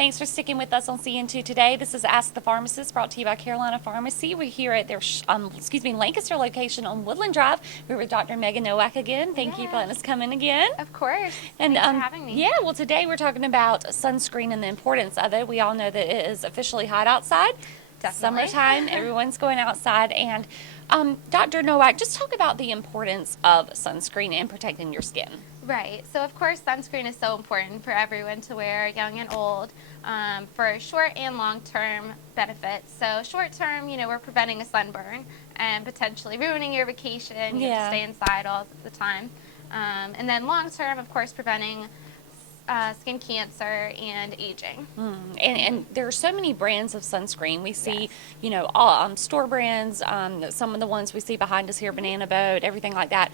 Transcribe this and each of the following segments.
Thanks for sticking with us on CN2 today. This is Ask the Pharmacist, brought to you by Carolina Pharmacy. We're here at their Lancaster location on Woodland Drive. We're with Dr. Megan Nowak again. Thank you for letting us come in again. Of course. And Thanks for having me. Yeah, well, today we're talking about sunscreen and the importance of it. We all know that it is officially hot outside. Definitely. Summertime, everyone's going outside. And Dr. Nowak, just talk about the importance of sunscreen and protecting your skin. Right. So, of course, sunscreen is so important for everyone to wear, young and old, for short and long-term benefits. So, short-term, we're preventing a sunburn and potentially ruining your vacation. You have to stay inside all the time. And then long-term, of course, preventing skin cancer and aging. And there are so many brands of sunscreen. We see, store brands, some of the ones we see behind us here, Banana Boat, everything like that.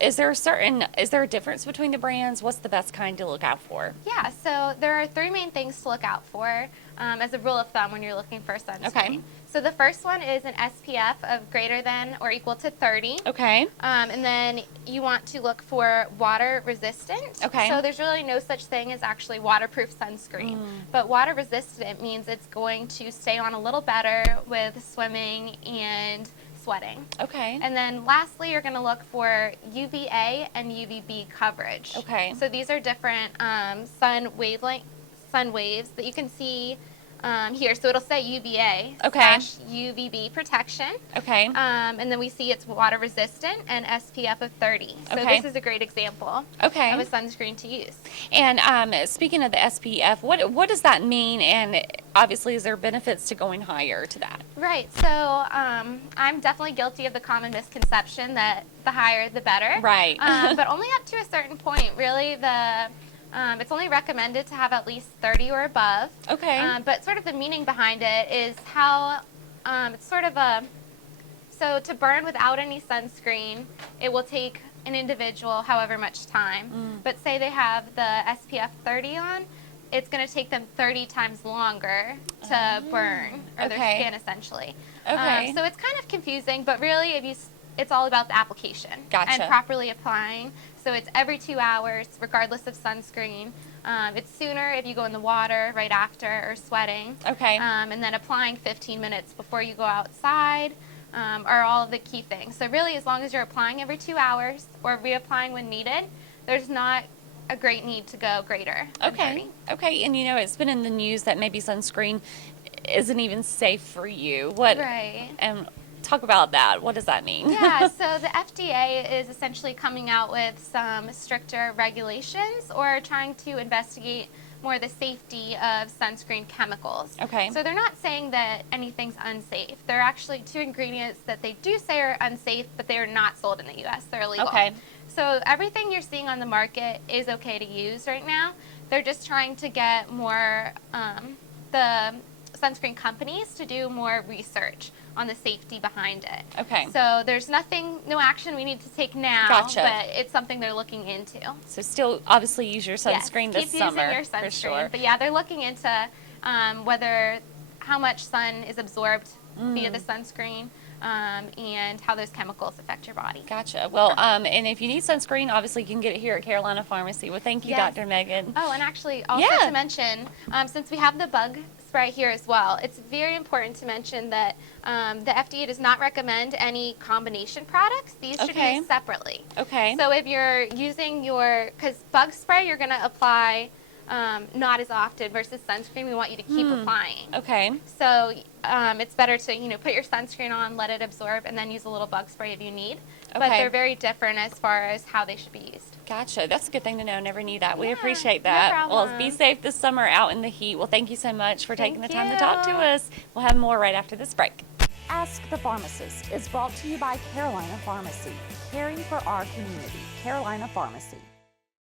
Is there a difference between the brands? What's the best kind to look out for? Yeah, so there are three main things to look out for as a rule of thumb when you're looking for sunscreen. Okay. So the first one is an SPF of greater than or equal to 30. Okay. And then you want to look for water resistant. Okay. So there's really no such thing as actually waterproof sunscreen. But water resistant means it's going to stay on a little better with swimming and sweating. Okay. And then lastly, you're going to look for UVA and UVB coverage. Okay. So these are different sun waves that you can see here. So it'll say UVA / UVB protection. Okay. And then we see it's water resistant and SPF of 30. So this is a great example of a sunscreen to use. And speaking of the SPF, what does that mean? And obviously, is there benefits to going higher to that? Right. So I'm definitely guilty of the common misconception that the higher the better. Right. But only up to a certain point. Really, it's only recommended to have at least 30 or above. Okay. But sort of the meaning behind it is how it's sort of so to burn without any sunscreen, it will take an individual however much time. But say they have the SPF 30 on, it's going to take them 30 times longer to burn, or their skin essentially. Okay. So it's kind of confusing, but really it's all about the application and properly applying. So it's every 2 hours, regardless of sunscreen. It's sooner if you go in the water right after or sweating. Okay. And then applying 15 minutes before you go outside are all of the key things. So really, as long as you're applying every 2 hours or reapplying when needed, there's not a great need to go greater than 30. Okay. And it's been in the news that maybe sunscreen isn't even safe for you. Right. And talk about that. What does that mean? Yeah, so the FDA is essentially coming out with some stricter regulations or trying to investigate more the safety of sunscreen chemicals. Okay. So they're not saying that anything's unsafe. There are actually 2 ingredients that they do say are unsafe, but they are not sold in the U.S. They're illegal. Okay. So everything you're seeing on the market is okay to use right now. They're just trying to get more the sunscreen companies to do more research on the safety behind it. Okay. So there's no action we need to take now, but it's something they're looking into. So still obviously use your sunscreen this summer. Keep using your sunscreen. For sure. But yeah, they're looking into how much sun is absorbed via the sunscreen. And how those chemicals affect your body. Gotcha. Well, and if you need sunscreen, obviously you can get it here at Carolina Pharmacy. Well, thank you, Dr. Megan. Oh, and actually, also to mention, since we have the bug spray here as well, it's very important to mention that the FDA does not recommend any combination products. These should be used separately. Okay. So if you're using because bug spray, you're going to apply not as often versus sunscreen. We want you to keep applying. Okay. So it's better to put your sunscreen on, let it absorb, and then use a little bug spray if you need. Okay. But they're very different as far as how they should be used. Gotcha. That's a good thing to know. Never knew that. We appreciate that. No problem. Well, be safe this summer out in the heat. Well, thank you so much for taking the time to talk to us. We'll have more right after this break. Ask the Pharmacist is brought to you by Carolina Pharmacy, caring for our community. Carolina Pharmacy.